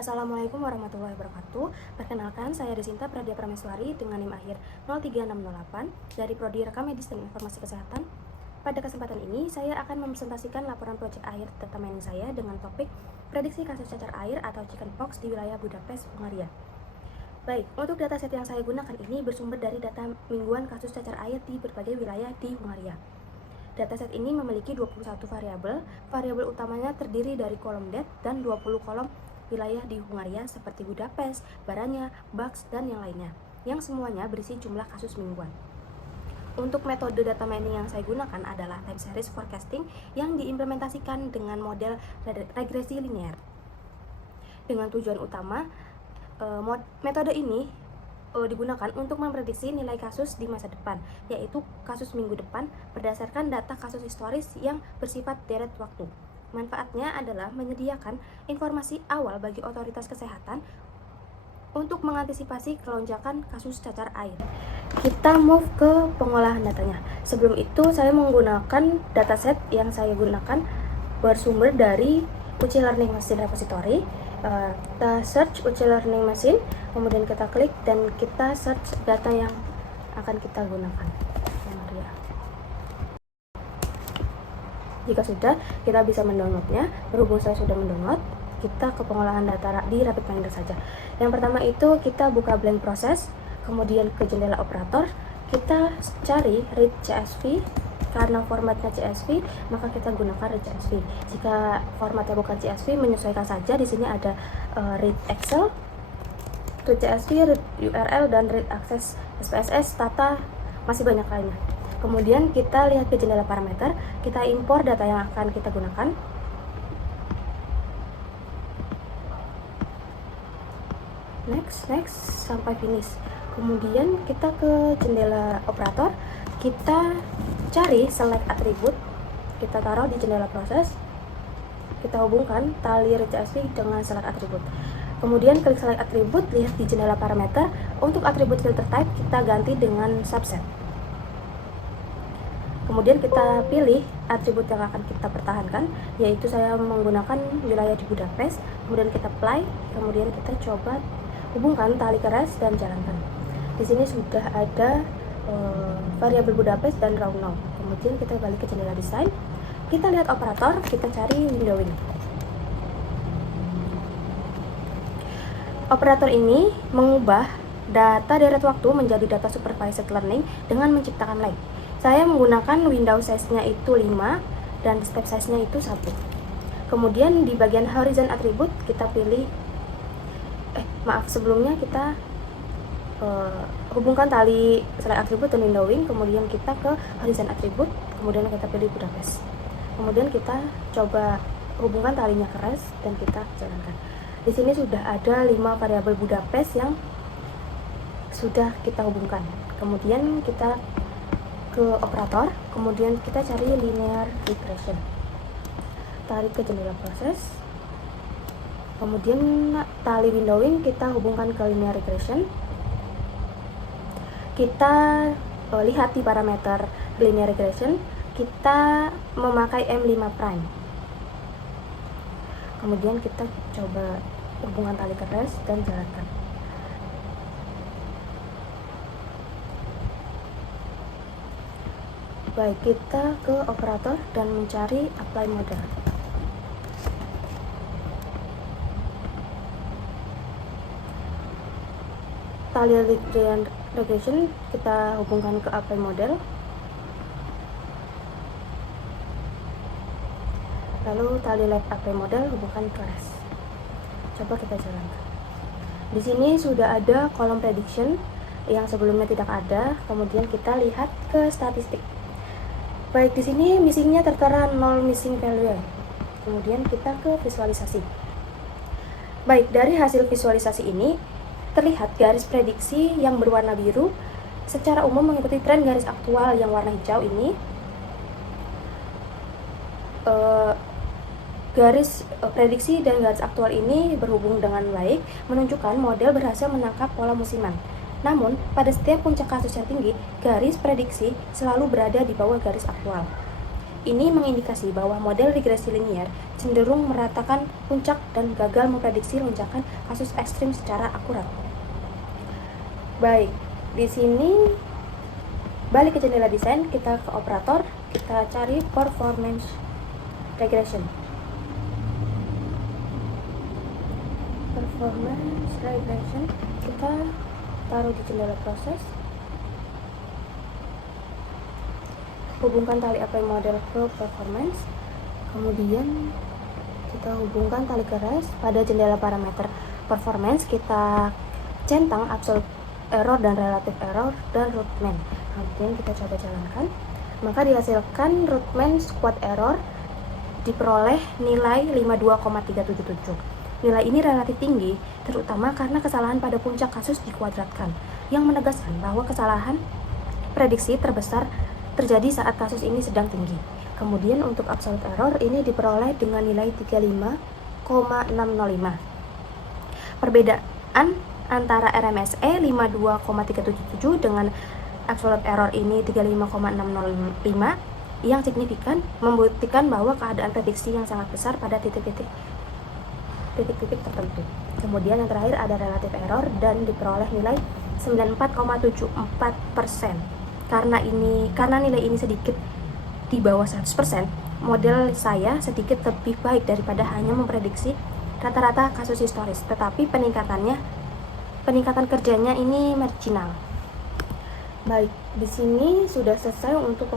Assalamualaikum warahmatullahi wabarakatuh. Perkenalkan, saya Desinta Pradia Prameswari dengan NIM akhir 03608 dari Prodi Rekam Medis dan Informasi Kesehatan. Pada kesempatan ini, saya akan mempresentasikan laporan proyek akhir data mining saya dengan topik prediksi kasus cacar air atau chickenpox di wilayah Budapest, Hungaria. Baik, untuk dataset yang saya gunakan ini bersumber dari data mingguan kasus cacar air di berbagai wilayah di Hungaria. Dataset ini memiliki 21 variabel. Variabel utamanya terdiri dari kolom det dan 20 kolom wilayah di Hungaria seperti Budapest, Baranya, Bax, dan yang lainnya, yang semuanya berisi jumlah kasus mingguan. Untuk metode data mining yang saya gunakan adalah time series forecasting yang diimplementasikan dengan model regresi linear. Dengan tujuan utama, metode ini digunakan untuk memprediksi nilai kasus di masa depan, yaitu kasus minggu depan berdasarkan data kasus historis yang bersifat deret waktu. Manfaatnya adalah menyediakan informasi awal bagi otoritas kesehatan untuk mengantisipasi kelonjakan kasus cacar air. Kita move ke pengolahan datanya. Sebelum itu, saya menggunakan dataset yang saya gunakan bersumber dari UC Learning Machine Repository. Kita search UC Learning Machine, kemudian kita klik dan kita search data yang akan kita gunakan. Jika sudah, kita bisa mendownloadnya. Berhubung saya sudah mendownload, kita ke pengolahan data di RapidMiner saja. Yang pertama itu kita buka blank process, kemudian ke jendela operator, kita cari read CSV. Karena formatnya CSV, maka kita gunakan read CSV. Jika formatnya bukan CSV, menyesuaikan saja. Di sini ada read Excel, read CSV, read URL, dan read access SPSS, Tata, masih banyak lainnya. Kemudian kita lihat ke jendela parameter, kita impor data yang akan kita gunakan. Next sampai finish. Kemudian kita ke jendela operator, kita cari select atribut, kita taruh di jendela proses, kita hubungkan tali read CSV dengan select atribut. Kemudian klik select atribut, lihat di jendela parameter. Untuk atribut filter type kita ganti dengan subset. Kemudian kita pilih atribut yang akan kita pertahankan, yaitu saya menggunakan wilayah di Budapest. Kemudian kita apply, kemudian kita coba hubungkan tali keras dan jalankan. Di sini sudah ada variabel Budapest dan raw now. Kemudian kita balik ke jendela desain, kita lihat operator, kita cari windowing. Operator ini mengubah data deret waktu menjadi data supervised learning dengan menciptakan line. Saya menggunakan window size-nya itu 5 dan step size-nya itu 1. Kemudian di bagian horizon attribute kita pilih sebelumnya kita hubungkan tali select attribute dan windowing, kemudian kita ke horizon attribute, kemudian kita pilih Budapest. Kemudian kita coba hubungkan talinya keras dan kita jalankan. Di sini sudah ada 5 variabel Budapest yang sudah kita hubungkan. Kemudian kita ke operator, kemudian kita cari linear regression, tarik ke jendela proses, kemudian tali windowing kita hubungkan ke linear regression. Kita lihat di parameter linear regression, kita memakai M5 prime. Kemudian kita coba hubungan tali keras dan jalankan. Baik, kita ke operator dan mencari apply model. Tali linear regression kita hubungkan ke apply model. Lalu tali left apply model hubungkan ke rest. Coba kita jalankan. Di sini sudah ada kolom prediction yang sebelumnya tidak ada. Kemudian kita lihat ke statistik. Baik, di sini missingnya tertera 0 missing value. Kemudian kita ke visualisasi. Baik, dari hasil visualisasi ini terlihat garis prediksi yang berwarna biru secara umum mengikuti tren garis aktual yang warna hijau ini. Garis prediksi dan garis aktual ini berhubung dengan baik, menunjukkan model berhasil menangkap pola musiman. Namun, pada setiap puncak kasus yang tinggi, garis prediksi selalu berada di bawah garis aktual. Ini mengindikasi bahwa model regresi linier cenderung meratakan puncak dan gagal memprediksi lonjakan kasus ekstrim secara akurat. Baik, di sini balik ke jendela desain, kita ke operator, kita cari performance regression. Performance regression kita taruh di jendela proses. Hubungkan tali apply model ke performance, kemudian kita hubungkan tali keras pada jendela parameter performance, kita centang absolute error dan relative error dan root mean. Kemudian kita coba jalankan, maka dihasilkan root mean squad error diperoleh nilai 52,377. Nilai ini relatif tinggi, terutama karena kesalahan pada puncak kasus dikuadratkan, yang menegaskan bahwa kesalahan prediksi terbesar terjadi saat kasus ini sedang tinggi. Kemudian untuk absolute error ini diperoleh dengan nilai 35,605. Perbedaan antara RMSE 52,377 dengan absolute error ini 35,605 yang signifikan membuktikan bahwa keadaan prediksi yang sangat besar pada titik-titik tertentu. Kemudian yang terakhir ada relative error dan diperoleh nilai 94,74%. Karena nilai ini sedikit di bawah 100%, model saya sedikit lebih baik daripada hanya memprediksi rata-rata kasus historis, tetapi peningkatan kerjanya ini marginal. Baik, di sini sudah selesai untuk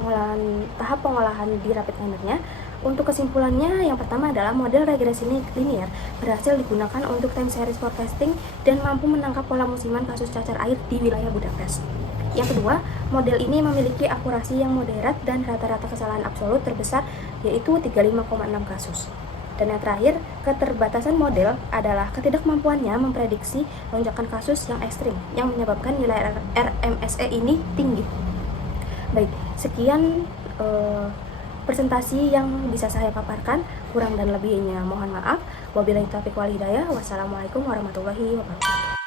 tahap pengolahan di rapid timer-nya. Untuk kesimpulannya, yang pertama adalah model regresi linier berhasil digunakan untuk time series forecasting dan mampu menangkap pola musiman kasus cacar air di wilayah Budapest. Yang kedua, model ini memiliki akurasi yang moderat dan rata-rata kesalahan absolut terbesar, yaitu 35,6 kasus. Dan yang terakhir, keterbatasan model adalah ketidakmampuannya memprediksi lonjakan kasus yang ekstrim yang menyebabkan nilai RMSE ini tinggi. Baik, sekian presentasi yang bisa saya paparkan. Kurang dan lebihnya mohon maaf. Wabillahi taufiq wal hidayah. Wassalamualaikum warahmatullahi wabarakatuh.